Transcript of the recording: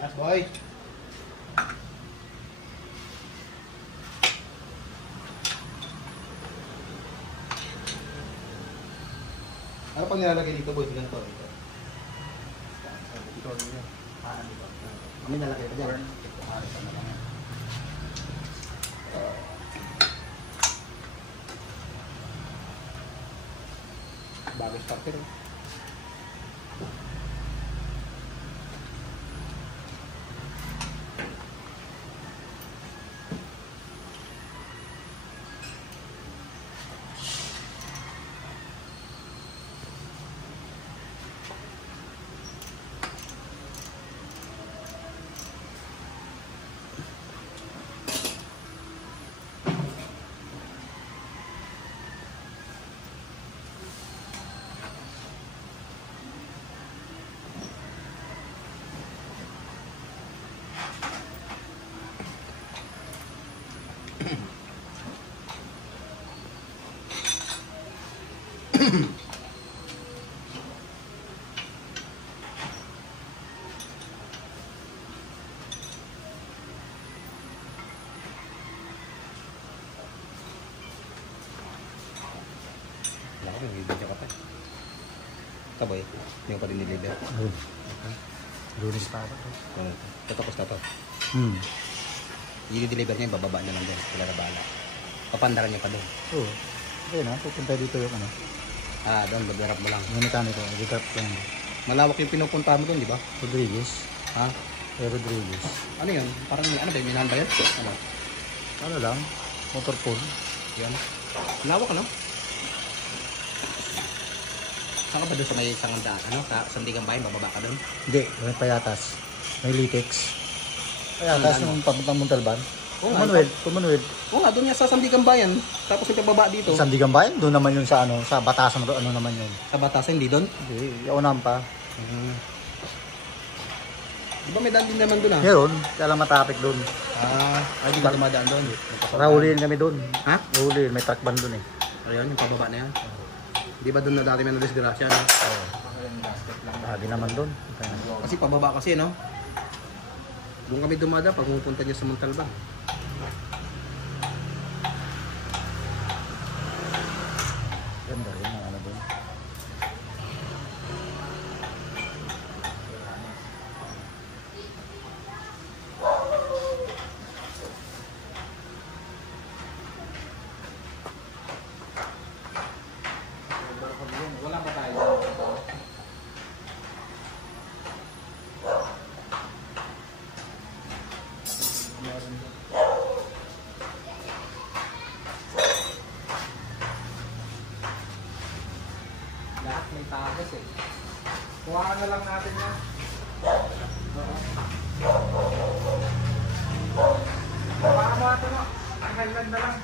Yes, boy. Ano pang nilalagay dito, boy? Ganito dito. Dito niya. Dito. Kami nalagay pa dyan. Bago starter. Yung video ka pa. Ito boy, hindi ko pa din niliber. Lunis pa ako. Tapos na to. I-deliver niya yung bababa niya lang doon. Wala na bala. Papandaran niya pa doon. Oo. Okay na, pupunta dito yung ano. Ah, doon, babarap mo lang. Yung mekaniko, redrap lang. Malawak yung pinupunta mo doon, di ba? Rodriguez. Ha? Rodriguez. Ano yun? Parang ano ba yung minahan ba yun? Ano? Ano lang, motor pool. Yan. Malawak ano? Saan ka ba doon sa may isang ano? Sa Sandigan Bayan, bababa ka doon? Hindi, may payatas. May latex. Payatas Ano? yung papuntang Montalban. Oo, Commonwealth. Oo nga, doon nga sa Sandigan Bayan. Tapos yung bababa dito. Sandigan Bayan, doon naman yun sa ano, sa Batasan, ano naman yun. Sa Batasan, hindi doon? Hindi, yaunan pa. Di ba may daan din naman doon ah? Meron, kaya lang matapik doon. Ah, ay di ba dumadaan doon? Rahulin kami doon. Ha? Rahulin, may truck band doon eh. Ayun, yung pababa na yan. Di ba doon na dati may nadisgrasya, no? Oo. Lagi naman doon. Kasi pababa kasi, no? Doon kami dumada pag pupunta niya sa Montalban. Ganda rin ang ano doon. Wala ba tayo? Lahat may tagas eh. Kuha na lang natin yan. Kuha mo ito no. Ang haglag na lang.